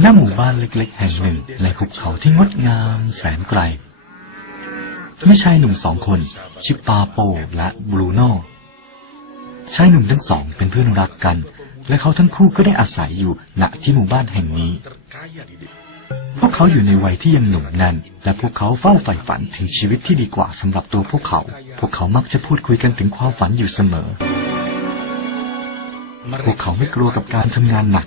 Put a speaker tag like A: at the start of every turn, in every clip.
A: หน้าหมู่บ้านเล็กๆ แห่งหนึ่งในหุบเขาที่งดงามแสนไกลมีชายหนุ่มสองคนชื่อปาโปและบรูโน่ชายหนุ่มทั้งสองเป็นเพื่อนรักกัน และเขาทั้งคู่ก็ได้อาศัยอยู่ณที่หมู่บ้านแห่งนี้ พวกเขาอยู่ในวัยที่ยังหนุ่มแน่นและพวกเขาเฝ้าใฝ่ฝันถึงชีวิตที่ดีกว่าสำหรับตัวพวกเขา พวกเขามักจะพูดคุยกันถึงความฝันอยู่เสมอพวกเขาไม่กลัวกับการทำงานหนัก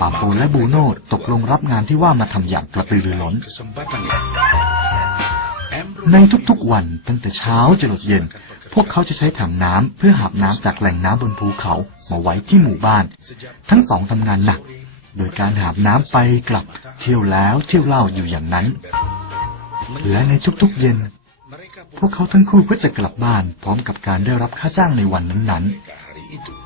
A: ปาโปและบูโน่ตกลงรับงานที่ว่ามาทำอย่างกระตือรือร้น ในทุกๆวันตั้งแต่เช้าจนถึงเย็น พวกเขาจะใช้ถังน้ำเพื่อหาบน้ำจากแหล่งน้ำบนภูเขามาไว้ที่หมู่บ้าน ทั้งสองทำงานหนัก โดยการหาบน้ำไปกลับเที่ยวแล้วเที่ยวเล่าอยู่อย่างนั้น และในทุกๆเย็น พวกเขาทั้งคู่ก็จะกลับบ้านพร้อมกับการได้รับค่าจ้างในวันนั้นๆ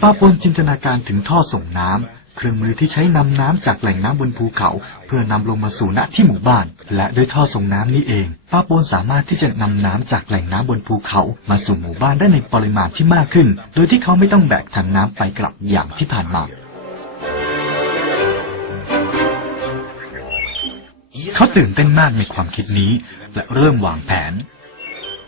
A: ป้าปนจินตนาการถึงท่อส่งน้ำเครื่องมือที่ใช้นำน้ำจากแหล่งน้ำบนภูเขา เพื่อนำลงมาสู่ณที่หมู่บ้าน และด้วยท่อส่งน้ำนี้เอง ป้าปนสามารถที่จะนำน้ำจากแหล่งน้ำบนภูเขามาสู่หมู่บ้านได้ในปริมาณที่มากขึ้น โดยที่เขาไม่ต้องแบกถังน้ำไปกลับอย่างที่ผ่านมาเขาตื่นเต้นมากในความคิดนี้ และเริ่มวางแผน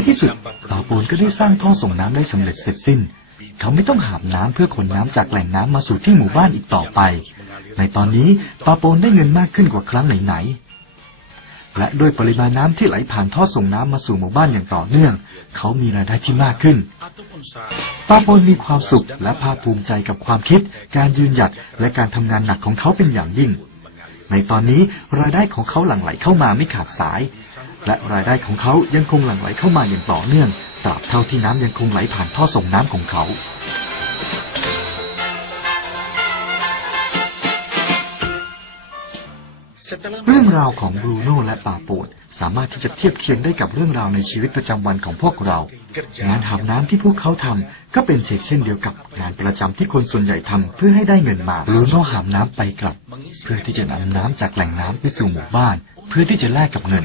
A: ายที่สุดป่าโปนก็ได้สร้างท่อส่งน้ำได้สำเร็จเสร็จสิ้น เขาไม่ต้องหาบน้ำเพื่อขนน้ำจากแหล่งน้ำมาสู่ที่หมู่บ้านอีกต่อไป ในตอนนี้ป่าโปนได้เงินมากขึ้นกว่าครั้งไหนๆและด้วยปริมาณน้ำที่ไหลผ่านท่อส่งน้ำมาสู่หมู่บ้านอย่างต่อเนื่อง เขามีรายได้ที่มากขึ้น
B: Ataupun saat
A: ปาโปนมีความสุขและภาคภูมิใจกับความคิด การยืนหยัดและการทำงานหนักของเขาเป็นอย่างยิ่งในตอนนี้รายได้ของเขาหลั่งไหลเข้ามาไม่ขาดสาย และรายได้ของเขายังคงหลั่งไหลเข้ามาอย่างต่อเนื่องตราบเท่าที่น้ำยังคงไหลผ่านท่อส่งน้ำของเขา เรื่องราวของบรูโน่และปาโปดสามารถที่จะเทียบเคียงได้กับเรื่องราวในชีวิตประจำวันของพวกเรา งานหาบน้ำที่พวกเขาทำก็เป็นเช่นเช่นเดียวกับงานประจำที่คนส่วนใหญ่ทำเพื่อให้ได้เงินมาบรูโน่หามน้ำไปกลับ เพื่อที่จะนำน้ำจากแหล่งน้ำไปสู่หมู่บ้าน เพื่อที่จะแลกกับเงิน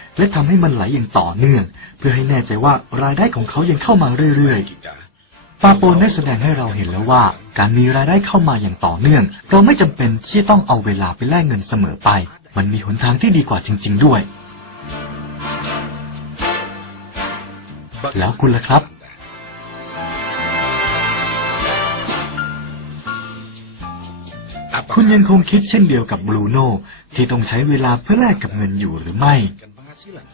A: และทำให้มันไหลอย่างต่อเนื่อง เพื่อให้แน่ใจว่ารายได้ของเขายังเข้ามาเรื่อยๆปาโปนได้แสดงให้เราเห็นแล้วว่า การมีรายได้เข้ามาอย่างต่อเนื่อง เราไม่จำเป็นที่ต้องเอาเวลาไปแลกเงินเสมอไป มันมีหนทางที่ดีกว่าจริง ๆ ด้วย แล้วคุณล่ะครับคุณยังคงคิดเช่นเดียวกับบรูโน่ที่ต้องใช้เวลาเพื่อแลกกับเงินอยู่หรือไม่
B: penghasilan.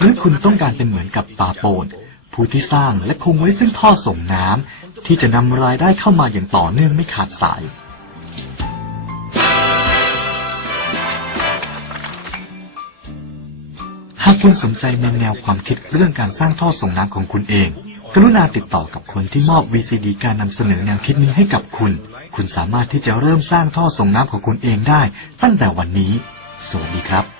A: หรือคุณต้องการเป็นเหมือนกับปาโปน ผู้ที่สร้างและคงไว้ซึ่งท่อส่งน้ำที่จะนำรายได้เข้ามาอย่างต่อเนื่องไม่ขาดสาย หากคุณสนใจในแนวความคิดเรื่องการสร้างท่อส่งน้ำของคุณเอง กรุณาติดต่อกับคนที่มอบ VCD การนำเสนอแนวคิดนี้ให้กับคุณ คุณสามารถที่จะเริ่มสร้างท่อส่งน้ำของคุณเองได้ ตั้งแต่วันนี้ สวัสดีครับ